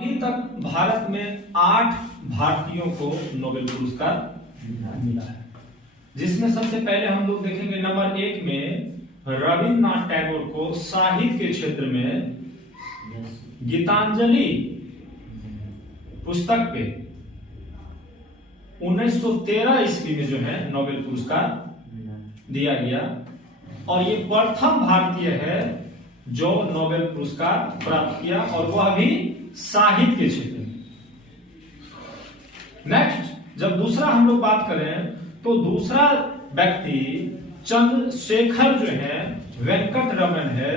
अभी तक भारत में 8 भारतीयों को नोबेल पुरस्कार मिला है, जिसमें सबसे पहले हम लोग देखेंगे नंबर 1 में रविन्द्रनाथ टैगोर को साहित्य के क्षेत्र में गीतांजलि पुस्तक पे 1913 ईस्वी में जो है नोबेल पुरस्कार दिया गया और ये प्रथम भारतीय है जो नोबेल पुरस्कार प्राप्त किया और वह भी साहित्य के क्षेत्र में। नेक्स्ट, जब दूसरा हम लोग बात करें तो दूसरा व्यक्ति चंद्रशेखर जो है वेंकट रमन है,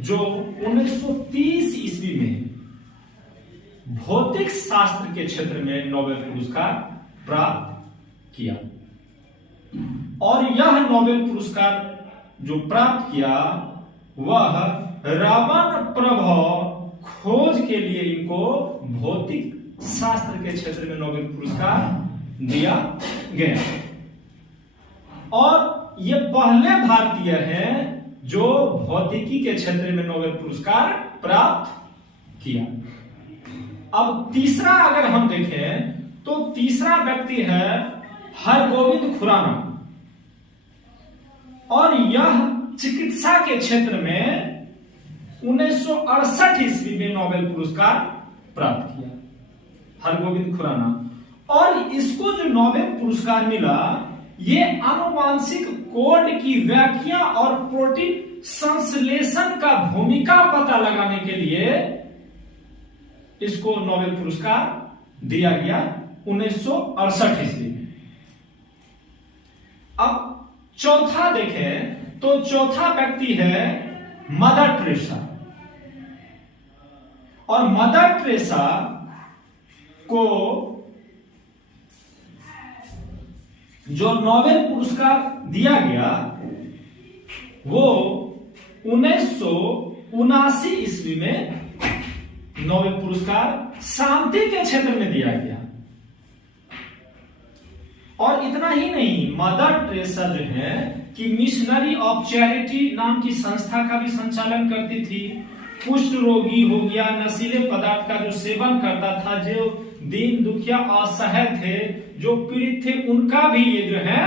जो 1930 ईस्वी में भौतिक शास्त्र के क्षेत्र में नोबेल पुरस्कार प्राप्त किया और यह नोबेल पुरस्कार जो प्राप्त किया वह रावण प्रभाव खोज के लिए इनको भौतिक शास्त्र के क्षेत्र में नोबेल पुरस्कार दिया गया और ये पहले भारतीय हैं जो भौतिकी के क्षेत्र में नोबेल पुरस्कार प्राप्त किया। अब तीसरा अगर हम देखें तो तीसरा व्यक्ति है हरगोविंद खुराना और यह चिकित्सा के क्षेत्र में 1968 ईस्वी में नोबेल पुरस्कार प्राप्त किया हरगोविंद खुराना। और इसको जो नोबेल पुरस्कार मिला ये आनुवांशिक कोड की व्याख्या और प्रोटीन संश्लेषण का भूमिका पता लगाने के लिए इसको नोबेल पुरस्कार दिया गया 1968 ईस्वी में। अब चौथा देखें तो चौथा व्यक्ति है मदर टेरेसा और मदर टेरेसा को जो नोबेल पुरस्कार दिया गया वो 1979 ईस्वी में नोबेल पुरस्कार शांति के क्षेत्र में दिया गया। और इतना ही नहीं, मदर टेरेसा जो है कि मिशनरी ऑफ चैरिटी नाम की संस्था का भी संचालन करती थी। कुष्ठ रोगी हो गया, नशीले पदार्थ का जो सेवन करता था, जो दीन दुखिया असहाय थे, जो पीड़ित थे, उनका भी ये जो है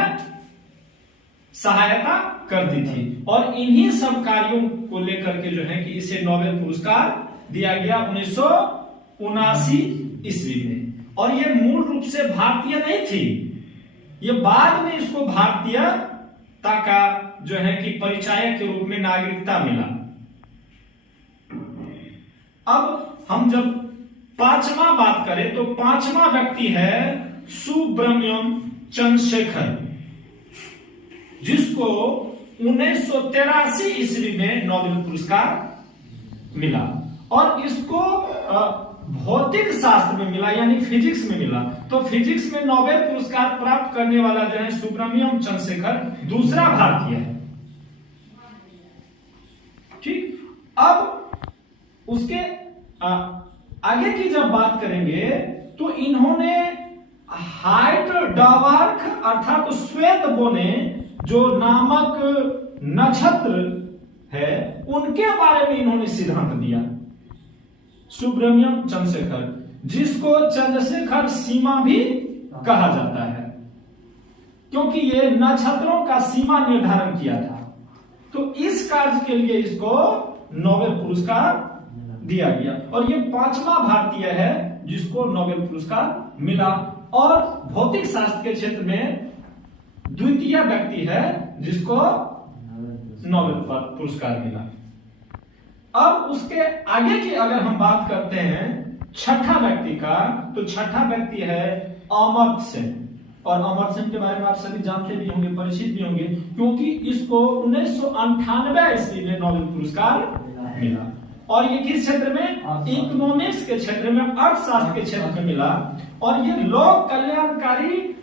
सहायता करती थी। और इन्हीं सब कार्यों को लेकर के जो है कि इसे नोबेल पुरस्कार दिया गया 1979 ईस्वी में। और ये मूल रूप से भारतीय नहीं थी, ये बाद में इसको भारतीयता का जो है कि परिचायक के रूप में नागरिकता मिला। अब हम जब पांचवा बात करें तो पांचवा व्यक्ति है सुब्रमण्यम चंद्रशेखर, जिसको 1983 ईस्वी में नोबेल पुरस्कार मिला और इसको भौतिक शास्त्र में मिला, यानी फिजिक्स में मिला। तो फिजिक्स में नोबेल पुरस्कार प्राप्त करने वाला जो है सुब्रमण्यम चंद्रशेखर दूसरा भारतीय है। ठीक, अब उसके आगे की जब बात करेंगे तो इन्होंने हाइड्रोडार्क अर्थात श्वेत बोने जो नामक नक्षत्र है उनके बारे में इन्होंने सिद्धांत दिया। सुब्रमण्यम चंद्रशेखर, जिसको चंद्रशेखर सीमा भी कहा जाता है, क्योंकि ये नक्षत्रों का सीमा निर्धारण किया था। तो इस कार्य के लिए इसको नोबेल पुरस्कार दिया गया और ये पांचवा भारतीय है जिसको नोबेल पुरस्कार मिला। और भौतिक शास्त्र के क्षेत्र में द्वितीय व्यक्ति है जिसको नोबेल पुरस्कार मिला। अब उसके आगे की अगर हम बात करते हैं छठा व्यक्ति का, तो छठा व्यक्ति है अमर्त्य सेन। और अमर्त्य सेन के बारे में आप सभी जानते भी होंगे, परिचित भी होंगे, क्योंकि इसको 1998 ईस्वी में नोबेल पुरस्कार मिला। और ये किस क्षेत्र में? इकोनॉमिक्स के क्षेत्र में, अर्थशास्त्र के क्षेत्र में मिला। और ये लोक कल्याणकारी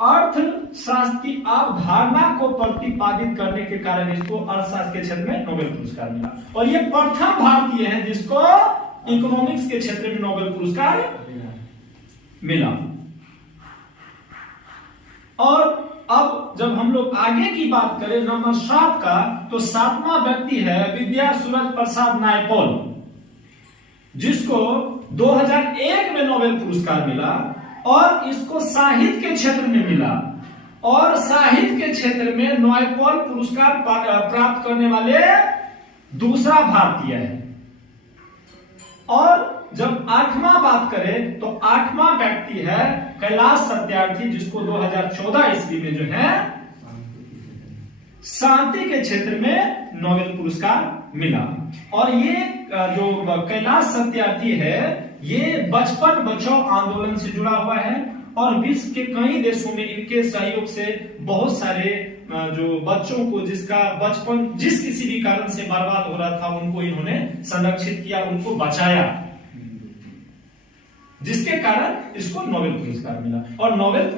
अर्थशास्त्र की अवधारणा को प्रतिपादित करने के कारण इसको अर्थशास्त्र के क्षेत्र में नोबेल पुरस्कार मिला। और ये प्रथम भारतीय है जिसको इकोनॉमिक्स के क्षेत्र में नोबेल पुरस्कार मिला। और अब जब हम लोग आगे की बात करें नंबर 7 का, तो 7वां व्यक्ति है विद्या सूरज प्रसाद नायपॉल, जिसको 2001 में नोबेल पुरस्कार मिला और इसको साहित्य के क्षेत्र में मिला, और साहित्य के क्षेत्र में नोबेल पुरस्कार प्राप्त करने वाले दूसरा भारतीय है। और जब 8वां बात करें तो 8वां व्यक्ति है कैलाश सत्यार्थी, जिसको 2014 ईस्वी में जो है शांति के क्षेत्र में नोबेल पुरस्कार मिला। और ये जो कैलाश सत्यार्थी है ये बचपन बचाओ आंदोलन से जुड़ा हुआ है, और विश्व के कई देशों में इनके सहयोग से बहुत सारे जो बच्चों को जिसका बचपन जिस किसी भी कारण से बर्बाद हो रहा था उनको इन्होंने संरक्षित किया, उनको बचाया, जिसके कारण इसको नोबेल पुरस्कार मिला। और नोबेल